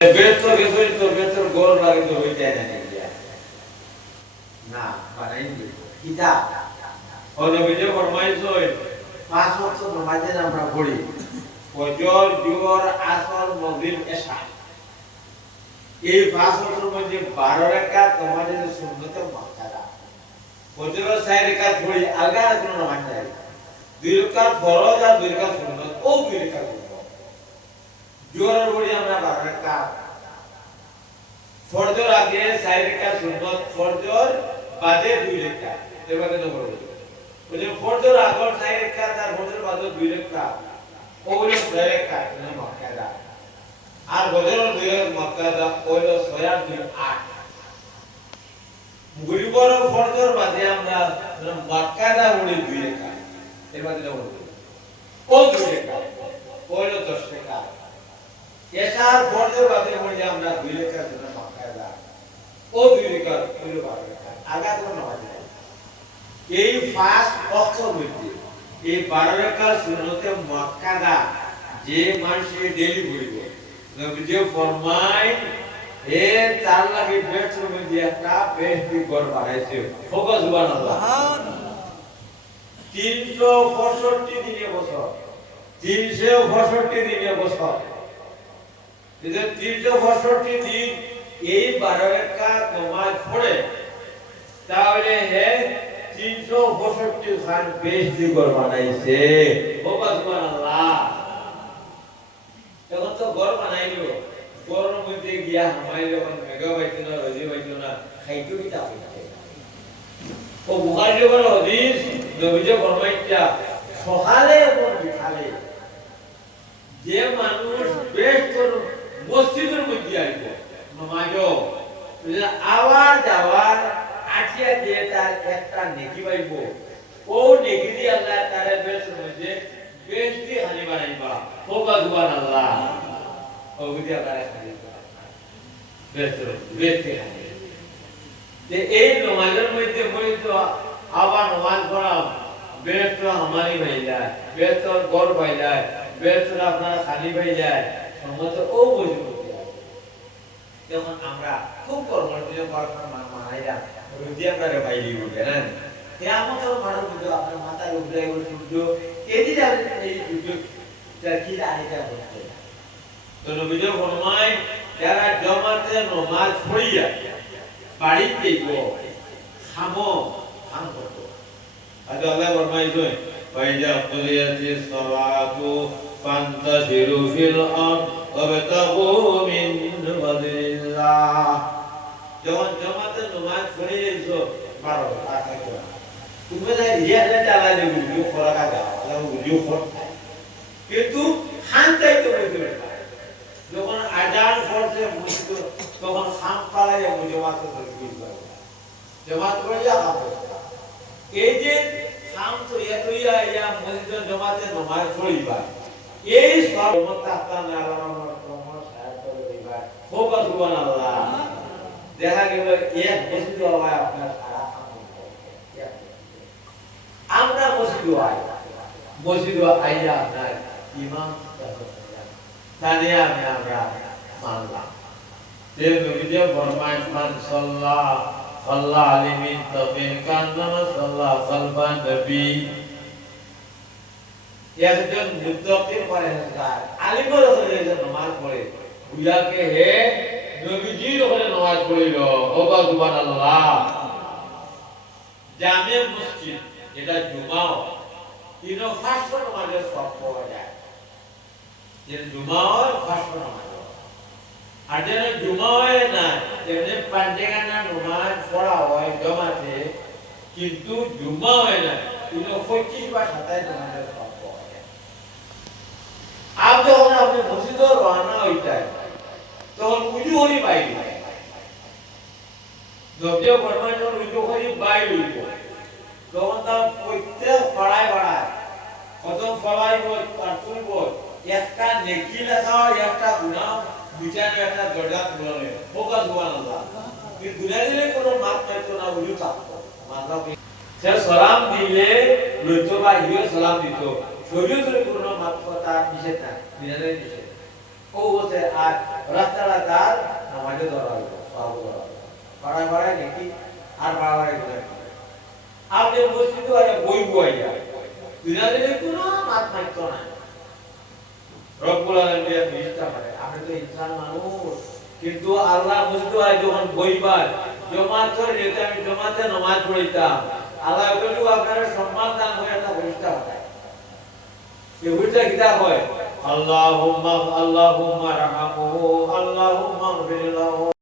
বেতর গেছই তো বেতর গোর লাগে তো হইতে না না বানাইনি কিতা ওনে ভিডিও ফরমাইছই পাঁচ ওয়াক্ত নামাজে আমরা পড়ি ফজর জোহর আসর মাগরিব এশা এই পাঁচ ওয়াক্তের মধ্যে 12 রাকাত নামাজের সুন্নতে মুআক্কাদা ফজর 4 রাকাত পড়ি আলগা কোনো নামাজ নাই 2 রাকাত ফরজ আর 2 রাকাত সুন্নত ও 2 রাকাত জোহরের পড়ি আমরা 12 রাকাত ফজর আগে 4 রাকাত সুন্নত ফজর বাদে 2 রাকাত এবারে তো পড়ব ওই যে ফজর আগর 4 রাকাত আর ফজর বাদে 2 রাকাত ওগুলো 6 রাকাত না মুআক্কাদা আর ফজর 2 রাকাত মুআক্কাদা ওগুলো 6 আর 2 8 গরিবর ফজর বাদে আমরা মুআক্কাদা ওগুলো 2 রাকাত এবারে তো পড়ব ও 2 রাকাত ওগুলো 10 রাকাত এশার ফজর বাদে পড়ি আমরা 2 রাকাত না মুআক্কাদা ও 2 রাকাত ওগুলো 12 রাকাত আগা কোনো নামাজ নাই এই ফার্স্ট ওয়াক্তের মধ্যে এই 12 রাকাত সুন্নতে মুআক্কাদা যে মানুষে ডেইলি পড়িব নবীজি ফরমায় এ তার লাগি বেস্ট মধ্যে একটা বেস্ট ঘর বানাইছে ফোকাস সুবহানাল্লাহ 365 দিনে বছর 365 দিনে বছর এই 365 দিন এই 12 রাকাত নামাজ পড়ে তাহলে হে 365 খান বেশি ঘর বানাইছে সুবহানাল্লাহ এখন তো ঘর বানাইলো ঘরের মধ্যে গিয়া হামাই যখন মেগা পাইতো না রজি পাইতো না খাইতো কি তা হইছে ও বুখারী এর হাদিস নবীজি ফরমাইতা সকালে এবং বিকালে যে মানুষ বেশ কোন মসজিদের মধ্যে আইব নামাজও আওয়ার যাওয়ার আটিয়া দিয়ে তার একটা নেকি পাইব ও নেকি দিয়ে আল্লাহ তারে বেশ মধ্যে বেশি হানি বানাইবা সুবহানাল্লাহ ও বিদ্যা করে হানি বেশি হানি যে এই নামাজের মধ্যে মই তো আবার নামাজ পড়াম বেশ তো আমারই হয়ে যায় বেশ তো গড় হয়ে যায় বেশ তো আপনারা খালি হয়ে যায় সম্মত ও বুঝে যখন আমরা খুব কর্মযোগ্য পড়াশোনা মানাইরা রুজি আমরা বাইরে উঠে না কিয়ামতের মাঠে বুঝো আপনার মাথায় উঠে বুঝো এদি যাবে এই বুঝো কি আইটা বলতে তো নবীজি ফরমায় যারা জামাতে নামাজ পড়িয়া বাড়িতে গো খামো খাম করতো আজ আল্লাহ ফরমাইছে ফাইজা কুলিয়াতিস সালাতু ফান্তাশিরু ফিল আরদ ওয়াবতাগু মিন ফাদলিল্লাহ যখন জামাতে নামাজ পড়ে যাইছো পারো টাকা করে তুমি যাই রিয়ালে চালা যে ভিডিও করা কাজা আর ভিডিও করতে কিন্তু শান্তাই তো হইতে পারে যখন আজান পড়ছে মুসিদ তখন খাম পালাই জামাতে ধরে দিবা জামাত পড়ে যাও এই যে খাম তো এতইয়া ইয়া মুসিদ জামাতে নামাজ পড়িবা এই সব মুতাহান আলামার তোমার সাহায্য দিবা সুবহানাল্লাহ দেখা গেল এক মসজিদ হয় আপনার সারা আমরা মসজিদ আইয়া আপনার ইমাম তাহলে আমরা মানলাম যে নবীজি ফরমায় মান সাল্লাল্লাহু আলাইহি তাবিন কান্না সাল্লাল্লাহু খালফান নবী একজন মুত্তাকির পরহেজগার আলিমের হয়ে নামাজ পড়ে বুঝাকে হে নবীজির ওখানে নামাজ পড়িল সুবহানাল্লাহ জামে মসজিদ যেটা জুমাও তিন ফাস্ট নামাজের সব পাওয়া যায় যে জুমাও ফাস্ট নামাজ আর যেন জুমাও না তেমনি পাঁচগানা নামাজ পড়া হয় জমাতে কিন্তু জুমাও না তিন 25 বা 27 নামাজের সব পাওয়া যায় আপ যখন আপনি মসজিদে রওনা হইতায় তখন উজু হরি বাইরে নবীজি ফরমায় যখন উজু হরি বাইরে হইব তখন তার প্রত্যেক পড়ায় কত ফলাইব আর তুলব একটা নেকি লেখা একটা গুনাহ বিচারে একটা দরজা খুলনে ফোকাস সুবহানাল্লাহ এই দুনিয়া দিলে কোনো মাপ পাইতো না উজু থাকতো মাত্রা সে সালাম দিলে লইতো বা হিও সালাম দিত শরীয়তের কোনো মাপ কথা নিষেধ না বিনারে নিষেধ ও বসে আর রাস্তাটা তার নামাজে ধরা হলো বাবু ধরা হলো পাড়ায় পাড়ায় নাকি আর পাড়ায় ঘুরে আপনি মসজিদে আয়া বই বই যায় দুনিয়াতে কোনো মাত মারতো না রব্বুল আলামিন নিষ্ঠা করে আপনি তো ইনসান মানুষ কিন্তু আল্লাহ মসজিদে আয় যখন বইবার জমাত করে যেতে আমি জমাতে নামাজ পড়িতাম আল্লাহ বলল আপনারা সম্মান দান হয়ে একটা প্রতিষ্ঠা হয় এই উল্টা কিতা হয় আল্লাহুম্মা রাহমহু আল্লাহুম্মা গফির লাহু